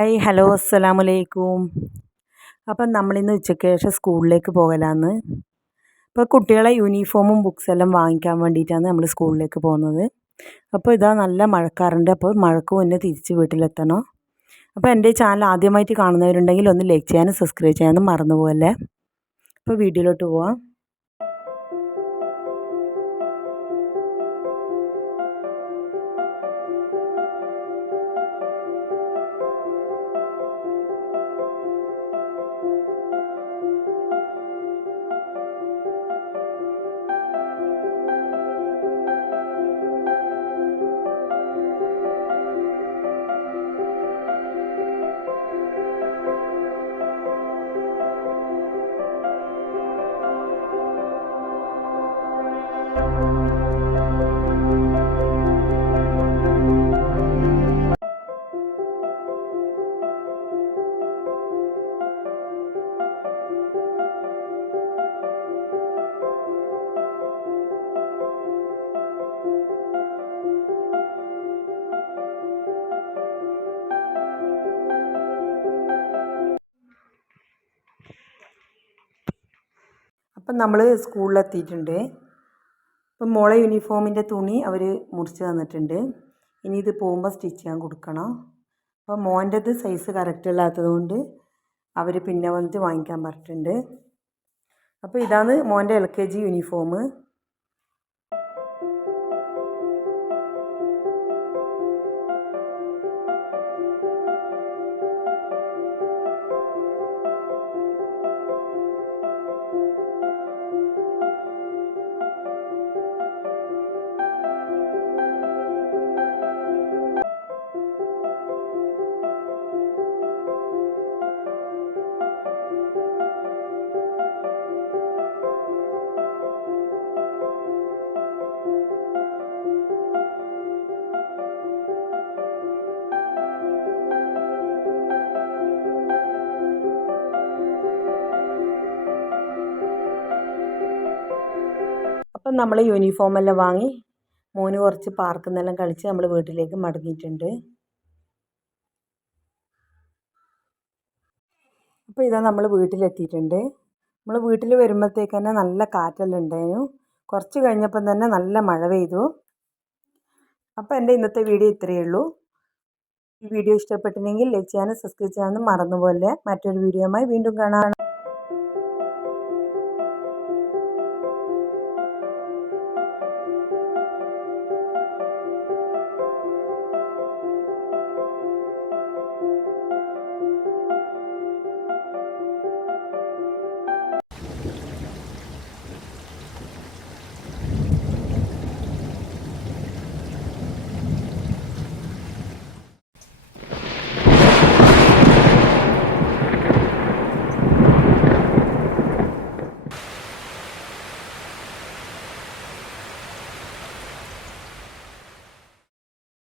Hi hello അസ്സലാമലൈക്കും. അപ്പം നമ്മളിന്ന് ഉച്ചയ്ക്ക് ശേഷം സ്കൂളിലേക്ക് പോകലാന്ന്. ഇപ്പോൾ കുട്ടികളെ യൂണിഫോമും ബുക്സെല്ലാം വാങ്ങിക്കാൻ വേണ്ടിയിട്ടാണ് നമ്മൾ സ്കൂളിലേക്ക് പോകുന്നത്. അപ്പോൾ ഇതാ നല്ല മഴക്കാറുണ്ട്. അപ്പോൾ മഴക്ക് മുന്നേ തിരിച്ച് വീട്ടിലെത്തണം. അപ്പോൾ എൻ്റെ ചാനൽ ആദ്യമായിട്ട് കാണുന്നവരുണ്ടെങ്കിൽ ഒന്ന് ലൈക്ക് ചെയ്യാനും സബ്സ്ക്രൈബ് ചെയ്യാനും മറന്നു പോകല്ലേ. അപ്പോൾ വീഡിയോയിലോട്ട് പോവാം. അപ്പം നമ്മൾ സ്കൂളിലെത്തിയിട്ടുണ്ട്. ഇപ്പം മോളെ യൂണിഫോമിൻ്റെ തുണി അവർ മുറിച്ച് തന്നിട്ടുണ്ട്. ഇനി ഇത് പോകുമ്പോൾ സ്റ്റിച്ച് ചെയ്യാൻ കൊടുക്കണം. അപ്പോൾ മോൻ്റെത് സൈസ് കറക്റ്റ് അല്ലാത്തത് കൊണ്ട് അവർ പിന്നെ വന്നിട്ട് വാങ്ങിക്കാൻ പറഞ്ഞിട്ടുണ്ട്. അപ്പോൾ ഇതാണ് മോൻ്റെ LKG യൂണിഫോം. അപ്പം നമ്മൾ യൂണിഫോമെല്ലാം വാങ്ങി മോന് കുറച്ച് പാർക്കിൽ നിന്നെല്ലാം കളിച്ച് നമ്മൾ വീട്ടിലേക്ക് മടങ്ങിയിട്ടുണ്ട്. അപ്പോൾ ഇതാ നമ്മൾ വീട്ടിലെത്തിയിട്ടുണ്ട്. നമ്മൾ വീട്ടിൽ വരുമ്പോഴത്തേക്ക് തന്നെ നല്ല കാറ്റെല്ലാം ഉണ്ടായിരുന്നു. കുറച്ച് കഴിഞ്ഞപ്പം തന്നെ നല്ല മഴ പെയ്തു. അപ്പോൾ എൻ്റെ ഇന്നത്തെ വീഡിയോ ഇത്രയേ ഉള്ളൂ. ഈ വീഡിയോ ഇഷ്ടപ്പെട്ടില്ലെങ്കിൽ ലൈക്ക് ചെയ്യാനും സബ്സ്ക്രൈബ് ചെയ്യാനും മറന്നുപോലെ. മറ്റൊരു വീഡിയോയുമായി വീണ്ടും കാണാം.